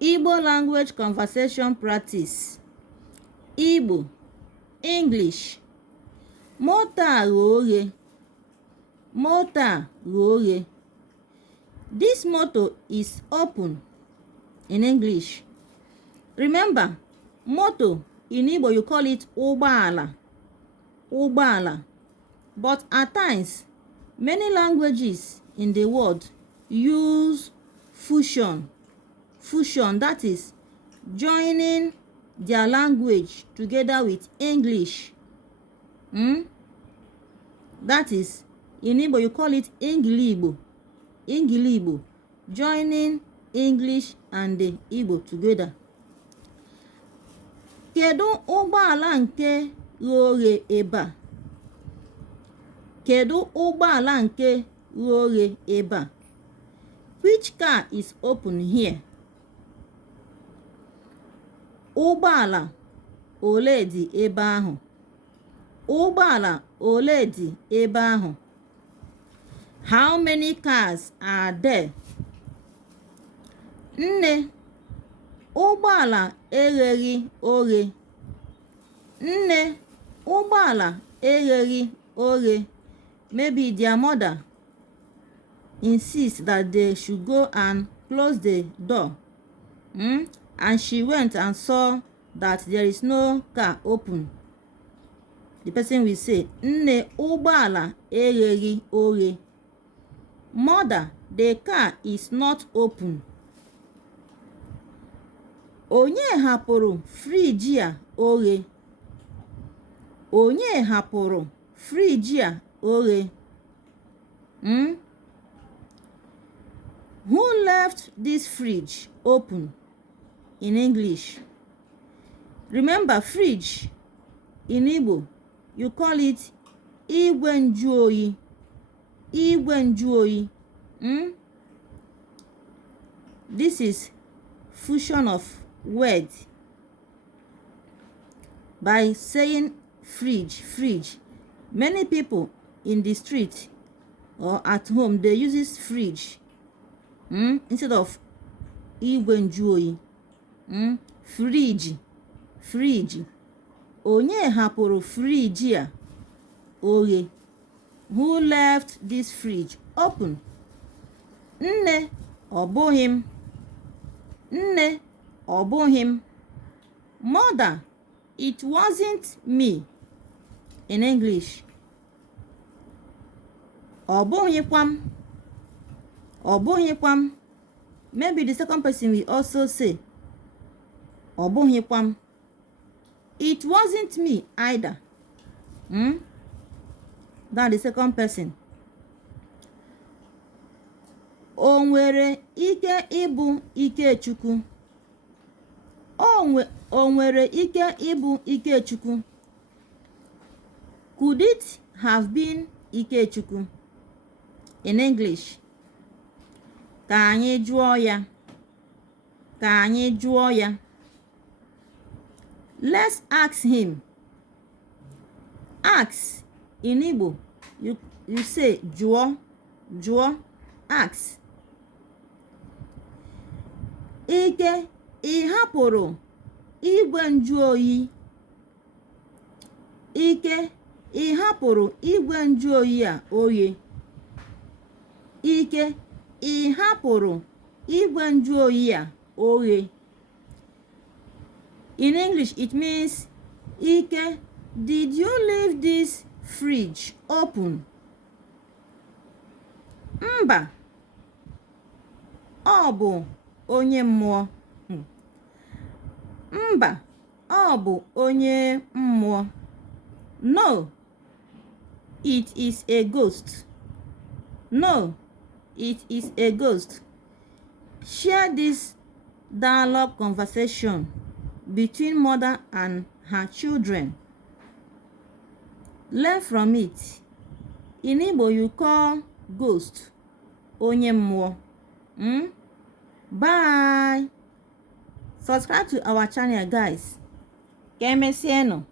Igbo language conversation practice. Igbo, English. Moto a ghe oghe. Moto a ghe oghe. This motor is open in English. Remember, motor in Igbo you call it ụgbọala. Ụgbọala. But at times, many languages in the world use fusion. Fusion, that is, joining their language together with English. That is, in Igbo you call it Ingilibo. Ingilibo, joining English and the Igbo together. Kedu ụgbọala nke ghe oghe ebe a? Kedu ụgbọala nke ghe oghe ebe a? Which car is open here? Ụgbọala ole dị ebe ahụ? Ụgbọala ole dị ebe ahụ? How many cars are there? Nne, ụgbọala egheghị oghe. Nne, ụgbọala egheghị oghe. Maybe their mother insists that they should go and close the door. And she went and saw that there is no car open. The person will say, Nne, ụgbọala egheghị oghe. Mother, the car is not open. Onye hapụrụ friji a oghe? Onye hapụrụ friji a oghe? Who left this fridge open in English? Remember, fridge in Igbo, you call it igwe njuoyi. Igwe njuoyi. This is fusion of words by saying fridge. Many people in the street or at home, they use this fridge instead of igwe njuoyi. Fridge. Onye hapụrụ friji a oghe? Who left this fridge open? Nne, ọ bụghị m. Nne, ọ bụghị m. Mother, it wasn't me. In English, ọ bụghịkwa m. Ọ bụghịkwa m. Maybe the second person will also say, ọ bụghịkwa m. It wasn't me either. That the second person. O nwere ike ịbụ Ikechukwu. O nwere ike ịbụ Ikechukwu. Could it have been Ikechukwu? In English, ka anyị jụọ ya. Ka anyị jụọ ya. Let's ask him. Ask in Igbo, you say jụọ, ask. Ike, ị hapụrụ igwe njuoyi? Ike, ị hapụrụ igwe njuoyi a oghe? Ike, ị hapụrụ igwe njuoyi a oghe? In English, it means, Ike, did you leave this fridge open? Mba, ọ bụ onye mmụọ. Mba, ọ bụ onye mmụọ. No, it is a ghost. No, it is a ghost. Share this dialogue conversation between mother and her children. Learn from it. In Igbo, you call ghost onye mmụọ. Bye. Subscribe to our channel, guys. Ka emesienụ.